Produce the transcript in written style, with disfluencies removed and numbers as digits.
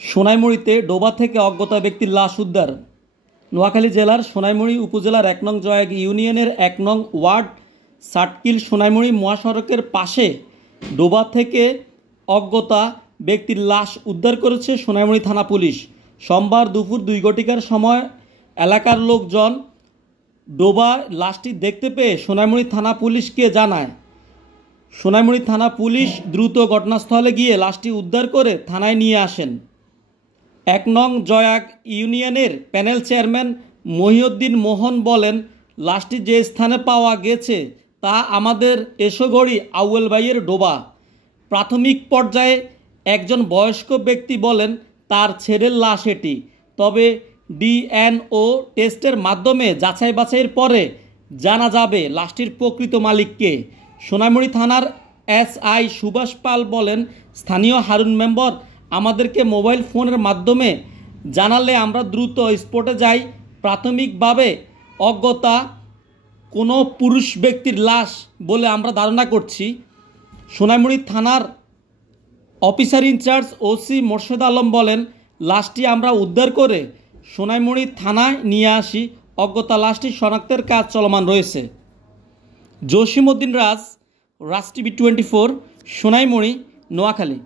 সোনাইমুড়িতে ডোবা থেকে অজ্ঞাত ব্যক্তির লাশ উদ্ধার। নোয়াখালী জেলার সোনাইমুড়ি উপজেলার ১ নং জয়াগ ইউনিয়নের ১ নং ওয়ার্ড সাটকিল সোনাইমুড়ি মহাসড়কের পাশে ডোবা থেকে অজ্ঞাত ব্যক্তির লাশ উদ্ধার করেছে সোনাইমুড়ি থানা পুলিশ। সোমবার দুপুর ২ ঘটিকার সময় এলাকার লোকজন ডোবা লাশটি দেখতে পেয়ে সোনাইমুড়ি থানা পুলিশকে জানায়। সোনাইমুড়ি থানা পুলিশ দ্রুত ঘটনাস্থলে গিয়ে লাশটি উদ্ধার করে থানায় নিয়ে আসেন। ১ নং জয়াগ ইউনিয়নের প্যানেল চেয়ারম্যান মহিউদ্দিন মোহন বলেন, লাশটি যে স্থানে পাওয়া গেছে তা আমাদের এসোগড়ি আউয়াল ভাইয়ের ডোবা। প্রাথমিক পর্যায়ে একজন বয়স্ক ব্যক্তি বলেন তার ছেলের লাশ এটি, তবে ডিএনও টেস্টের মাধ্যমে যাচাই বাছাইয়ের পরে জানা যাবে লাশটির প্রকৃত মালিককে। সোনাইমুড়ি থানার এসআই সুভাষ পাল বলেন, স্থানীয় হারুন মেম্বার আমাদেরকে মোবাইল ফোনের মাধ্যমে জানালে আমরা দ্রুত স্পটে যাই। প্রাথমিকভাবে অজ্ঞাত কোনো পুরুষ ব্যক্তির লাশ বলে আমরা ধারণা করছি। সোনাইমুড়ি থানার officer incharge OC Morshed Alam বলেন, লাশটি আমরা উদ্ধার করে সোনাইমুড়ি থানায় নিয়ে আসি। অজ্ঞাত লাশটি শনাক্তের কাজ চলমান রয়েছে। জসিম উদ্দিন রাজ, রাজ টিভি 24, সোনাইমুড়ি, নোয়াখালী।